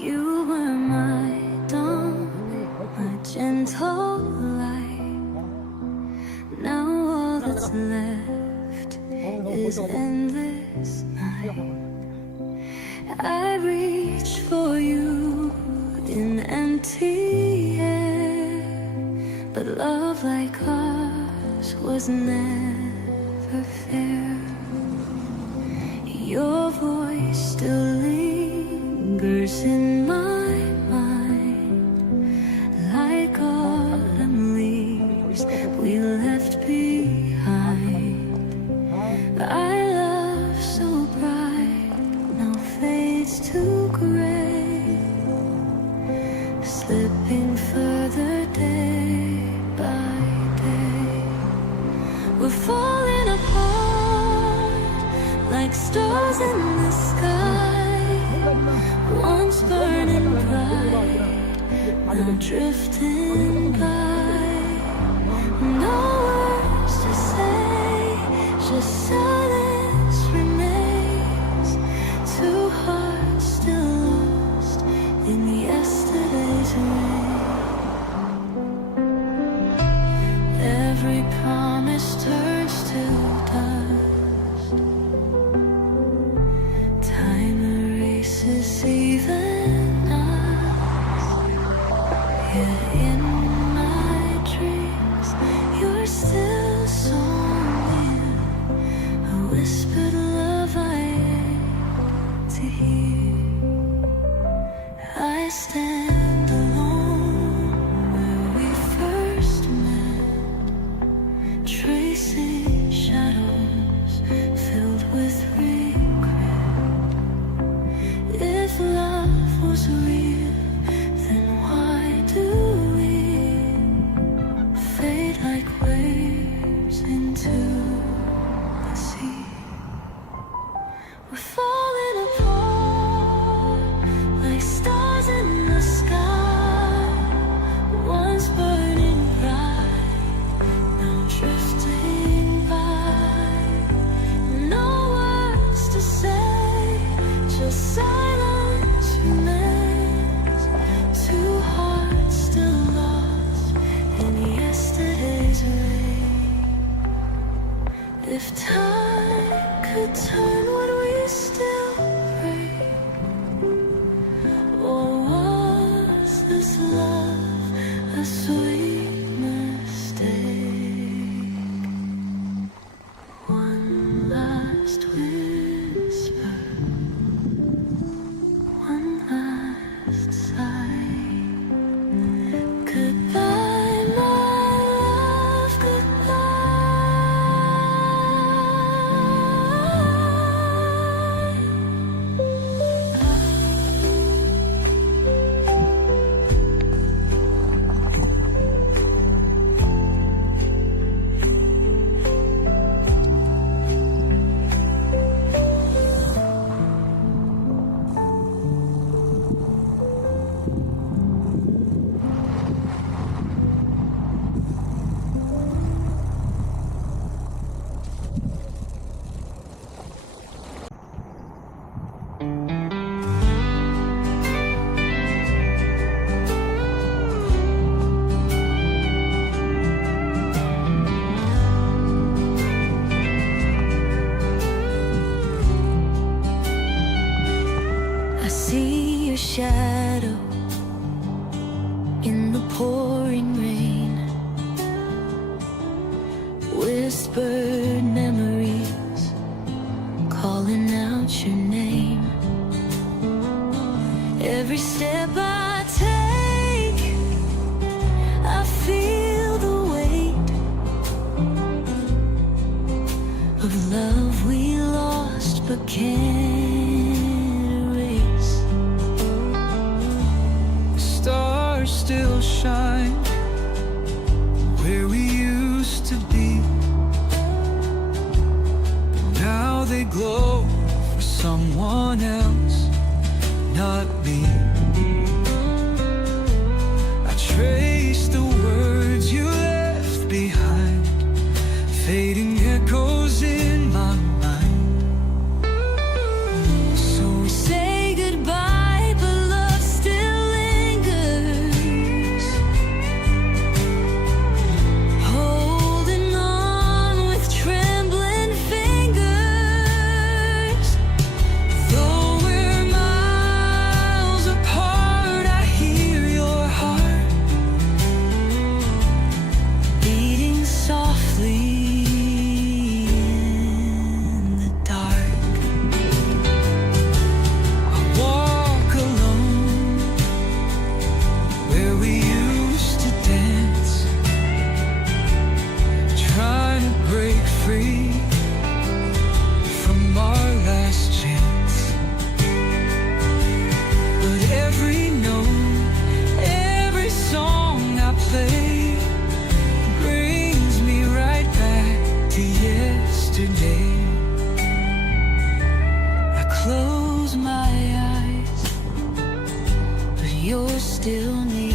You were my dawn, my gentle light. Now all that's left is endless night. I reach for you in empty air, but love like ours was never fair. Your voice still lingers in my mind, like autumn leaves we left behind. Our love so bright now fades to gray, slipping further day by day. We're falling apart like stars in the sky, once burning bright, now drifting by. No words to say, just silence remains. Two hearts still lost in yesterday's rain. Every promise turns to dust. Time erases even us. Yeah, in my dreams, you're still so near. A whispered love I ache to hear. I stand alone where we first met, tracing shadows filled with regret. If love was real, then why do we fade like waves into the sea? We're falling apart like stars in the sky, once burning bright, now drifting by. No words to say, just silence remains. Two hearts still lost in yesterday's rain. If time could turn, would we still pray? Or was this love a sweet mistake? One last whisper, one last sigh. Goodbye, my love, I see your shadow in the pouring rain, whispered memories calling out your name. Every step I take, I feel the weight of love we lost but can't erase. Stars still shine where we used to be. Now they glow for someone else, not me. I trace the words you left behind, fading echoes in my mind. So we say goodbye, but love you're still near.